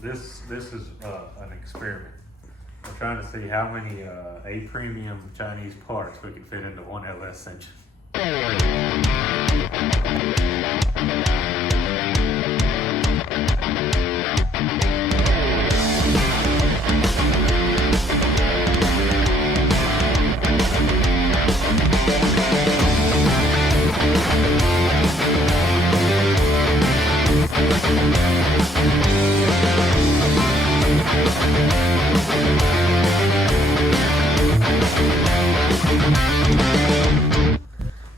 This is an experiment. We're trying to see how many A premium Chinese parts we can fit into one LS engine.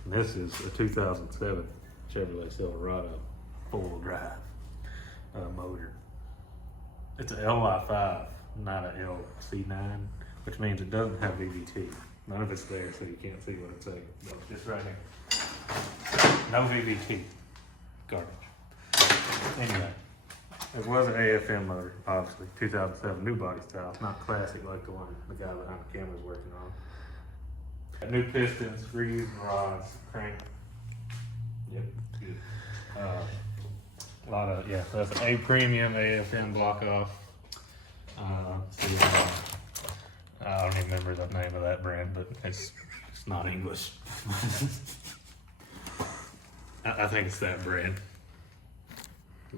This is a 2007 Chevrolet Silverado four-wheel drive motor. It's an LY5, not a LC9, which means it doesn't have VVT. None of it's there, so you can't see what it's saying. But it's right here. No VVT. Garbage. Anyway, it was an AFM motor, obviously. 2007 new body style, not classic like the one the guy behind the camera is working on. New pistons, reused rods, crank. Yep, good. A lot of, yeah, that's an A premium AFM block off. I don't even remember the name of that brand, but it's not English. I think it's that brand.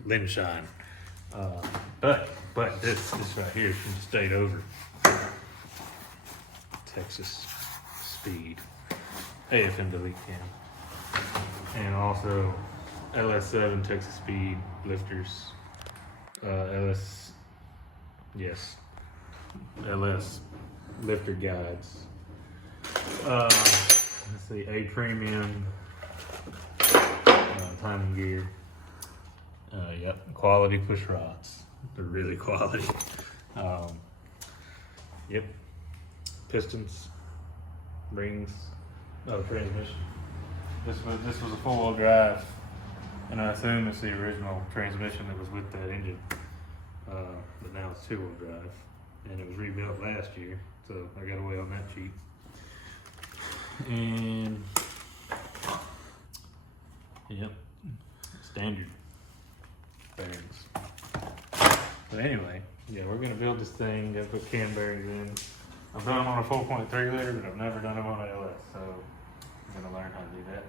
Linshine. But this right here is from the state over. Texas Speed. AFM delete cam. And also LS7 Texas Speed lifters. LS lifter guides. Let's see, A premium timing gear. Yep, quality push rods. They're really quality. Yep, pistons, rings, transmission. This was a four-wheel drive, and I assume it's the original transmission that was with that engine. But now it's two-wheel drive, and it was rebuilt last year, so I got away on that cheap. And yep, standard bearings. But anyway, yeah, we're gonna build this thing. Gotta put cam bearings in. I've done them on a 4.3 liter, but I've never done them on an LS, so I'm gonna learn how to do that.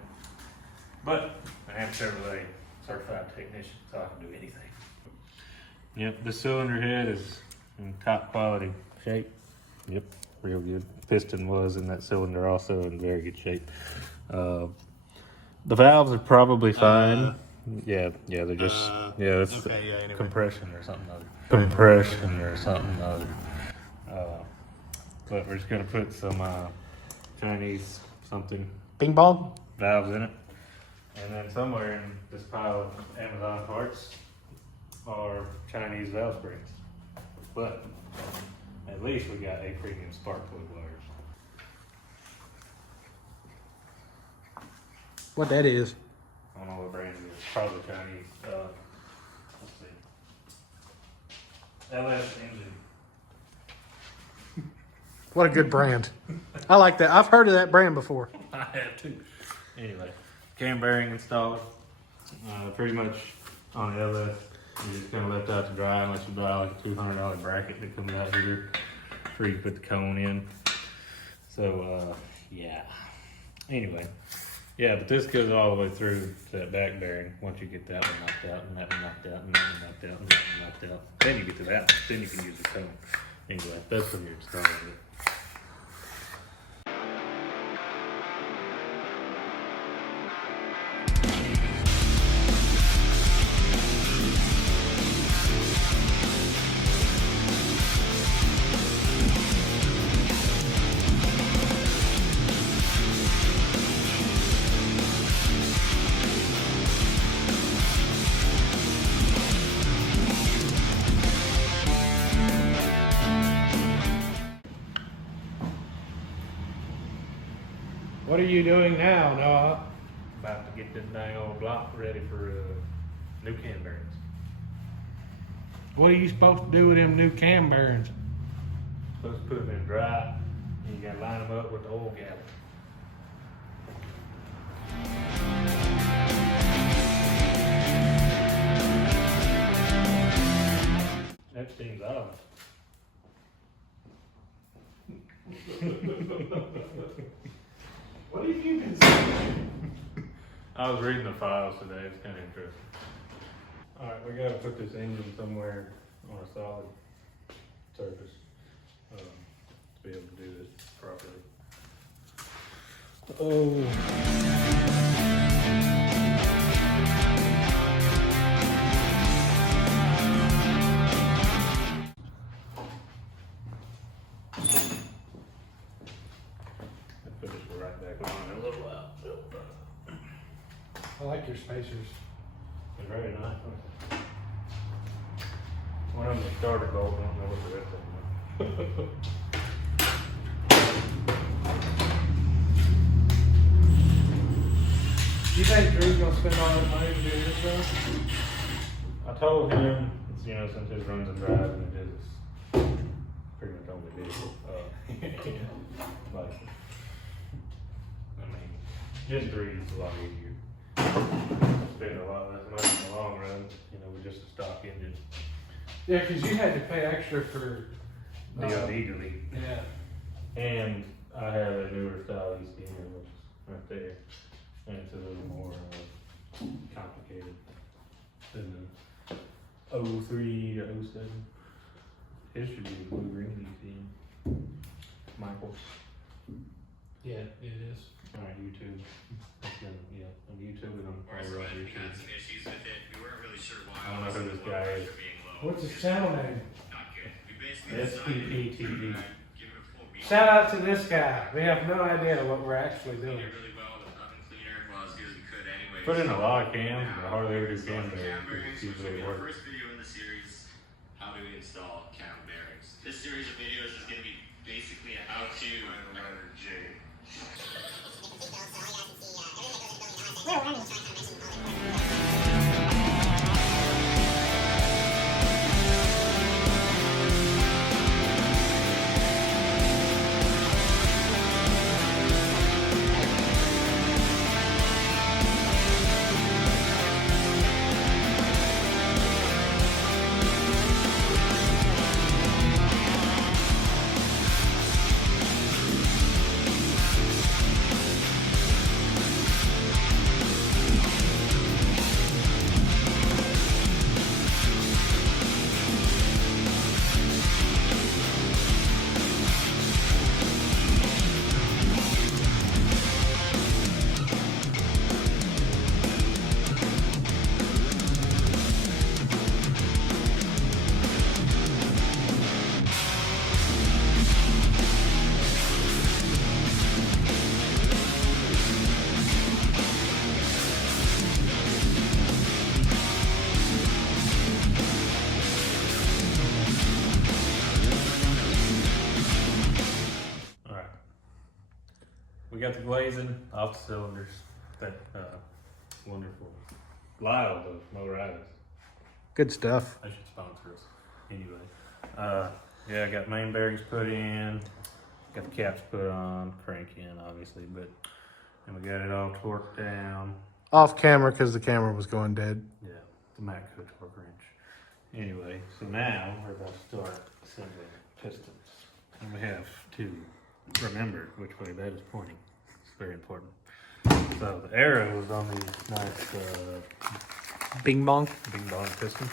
But I am Chevrolet certified technician, so I can do anything. Yep, this cylinder head is in top quality shape. Yep, real good. Piston was in that cylinder also in very good shape. The valves are probably fine. Yeah, they're just, it's anyway. Compression or something other. But we're just gonna put some Chinese something Bing bong? valves in it. And then somewhere in this pile of Amazon parts are Chinese valve springs. But at least we got A premium spark plug wires. What that is? I don't know what brand it is. Probably Chinese. Let's see. LS engine. What a good brand. I like that. I've heard of that brand before. I have too. Anyway, cam bearing installer. Pretty much on LS, you're just gonna let that to dry unless you buy like a $200 bracket that comes out here for you to put the cone in. So yeah. Anyway, yeah, but this goes all the way through to that back bearing. Once you get that one knocked out, and that one knocked out, and that one knocked out, and that one knocked out, then you get to that one. Then you can use the cone. Anyway, that's when you're installing it. What are you doing now, Noah? About to get this dang old block ready for new cam bearings. What are you supposed to do with them new cam bearings? Supposed to put them in dry, and you gotta line them up with the oil gallon. Epstein's Island. What have you been saying? I was reading the files today. It's kind of interesting. All right, we got to put this engine somewhere on a solid surface to be able to do this properly. Put this right back on in a little while. I like your spacers. It's very nice. One of them is starter bolt. I don't know what the rest of them are. You think Drew's gonna spend all that money to do this though? I told him, you know, since his runs and drives and it is pretty much only vehicle. Like, I mean, just three is a lot easier. Spend a lot less money in the long run, you know, with just a stock engine. Yeah, cause you had to pay extra for. The eagerly. Yeah. And I have a newer style ECM, which is right there. And it's a little more complicated than the 03 to 07. It should be the blue green ECM. Michael. Yeah, it is. Alright, YouTube. Yeah, on YouTube and on YouTube. Issues with it. We weren't really sure why. I don't know who this guy is. What's his channel name? Not good. We basically SPPTV. give it a full read. Shout out to this guy. We have no idea what we're actually doing. Did it really well with nothing cleaner. Well, as good as we could anyway. Put in a lot of cams, but I hardly ever do cam Cam bearings. bearings, It's which will usually be our work. first video in the series. How do we install cam bearings? This series of videos is going to be basically a how-to. Letter J. We got the glazing off the cylinders. That wonderful Lyle of Motoritis. Good stuff. They should sponsor us. Anyway, yeah, I got main bearings put in, got the caps put on, crank in obviously, but and we got it all torqued down. Off camera because the camera was going dead. Yeah, the Matco torque wrench. Anyway, so now we're about to start assembling pistons, and we have to remember which way that is pointing. It's very important. So the arrow is on these nice Bing bong. bing bong pistons.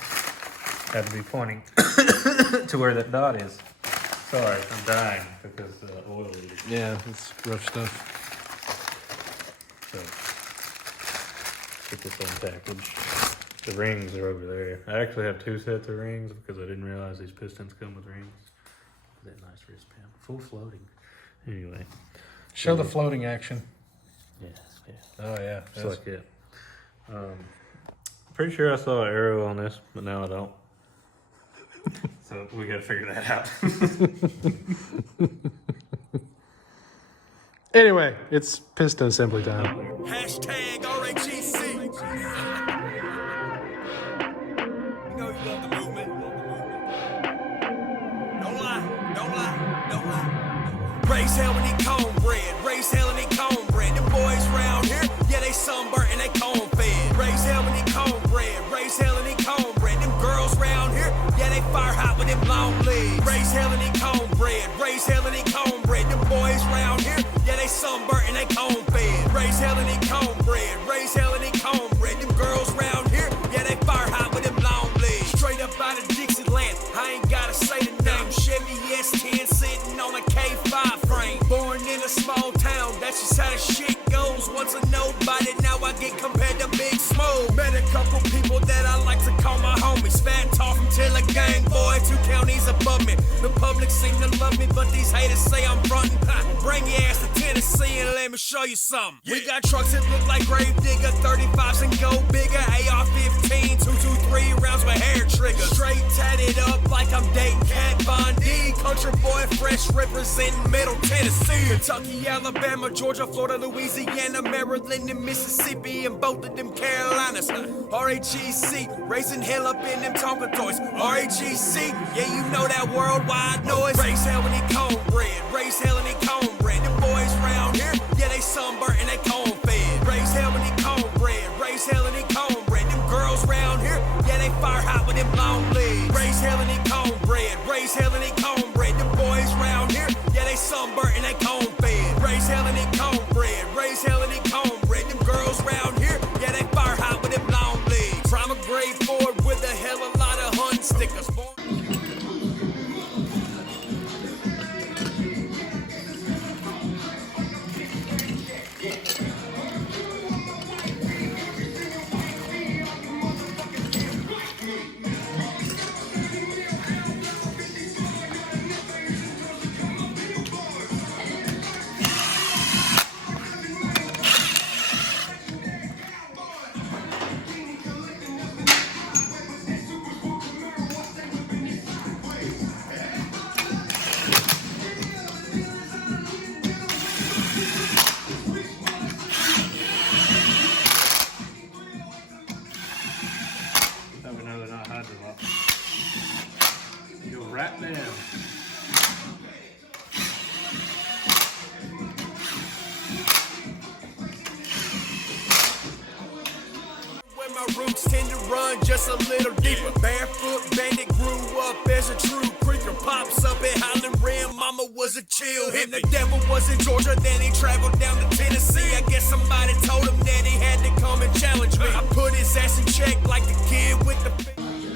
Had to be pointing to where that dot is. Sorry, I'm dying because oil leak. Yeah, it's rough stuff. So get this unpackaged. The rings are over there. I actually have two sets of rings because I didn't realize these pistons come with rings. That nice wristband, full floating. Anyway, Show the floating action. yeah. Oh yeah. Just like it. Pretty sure I saw an arrow on this, but now I don't. So we gotta figure that out. Anyway, it's piston assembly time. Hashtag RHEC. You know you love the movement. Don't lie, don't lie, don't lie. Raise hell and eat cornbread. Raise hell and eat cornbread. Them boys round here, yeah, they sunburnt and they corn fed. Raise hell and eat cornbread. Raise hell and eat cornbread. Them girls round here, yeah, they fire hot with them long legs. Raise hell and eat cornbread. Raise hell and eat cornbread. Them boys round here, yeah, they sunburnt and they corn fed. Raise hell and eat cornbread. Raise hell and eat cornbread. Them girls round here, yeah, they fire hot with them long legs. Straight up out of Dixieland, I ain't gotta say the name. Chevy S10 sitting on a K5 frame. Born in a small town, that's just how the shit goes. Once a nobody, now I get compared to Big Smoke. Met a couple people that I like to call my homies. Fat talk from Tiller Gang, boy, 2 counties above me. The public seem to love me, but these haters say I'm frontin'. Bring your ass to Tennessee and let me show you something. We got trucks that look like Gravedigger, 35s and go bigger. AR-15, 223 rounds with hair triggers. Straight tatted up like I'm dating Cat Von D. Country boy, fresh representing Middle Tennessee. Kentucky, Alabama, Georgia, Florida, Louisiana, Maryland, and Mississippi, and both of them Carolinas. RAGC, raising hell up in them Tonka toys. RAGC, yeah, you know that worldwide noise. Raise hell and eat cornbread. Raise hell and eat cornbread. Them boys round here, yeah, they sunburnt and they corn fed. Raise hell and eat cornbread. Raise hell and eat cornbread. Them girls round here, yeah, they fire hot with them long legs. Raise hell and eat cornbread. Raise hell and eat cornbread. Them boys round here, yeah, they sunburnt and they corn fed. Raise hell and eat cornbread. Raise hell and eat cornbread. Them girls round here, yeah, they fire hot with them long legs. Prime a grade Ford with a hell of a lot of hunting stickers. That we know they're not hydraulic. Go right down. Where my roots tend to run just a little deeper. Barefoot bandit grew up as a true creeper. Pops up at Highland Rim, mama was a chill hippie. The devil was in Georgia, then he traveled down to Tennessee. I guess somebody told him that he had to come and challenge me. I put his ass in check like the kid with the...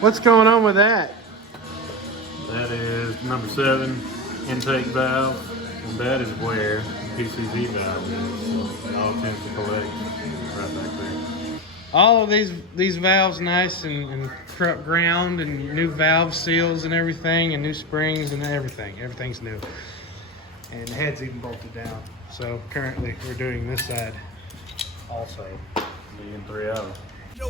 What's going on with that? That is number 7 intake valve, and that is where the PCV valve is. So all tends to collect right back there. All of these valves nice and ground, and new valve seals and everything, and new springs and everything. Everything's new. And the head's even bolted down. So currently we're doing this side. Also, being 3-0.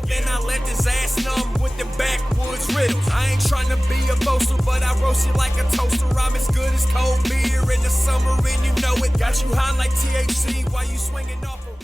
Then I left his ass numb with them backwoods riddles. I ain't trying to be a boaster, but I roast you like a toaster. I'm as good as cold beer in the summer, and you know it. Got you high like THC while you swinging off a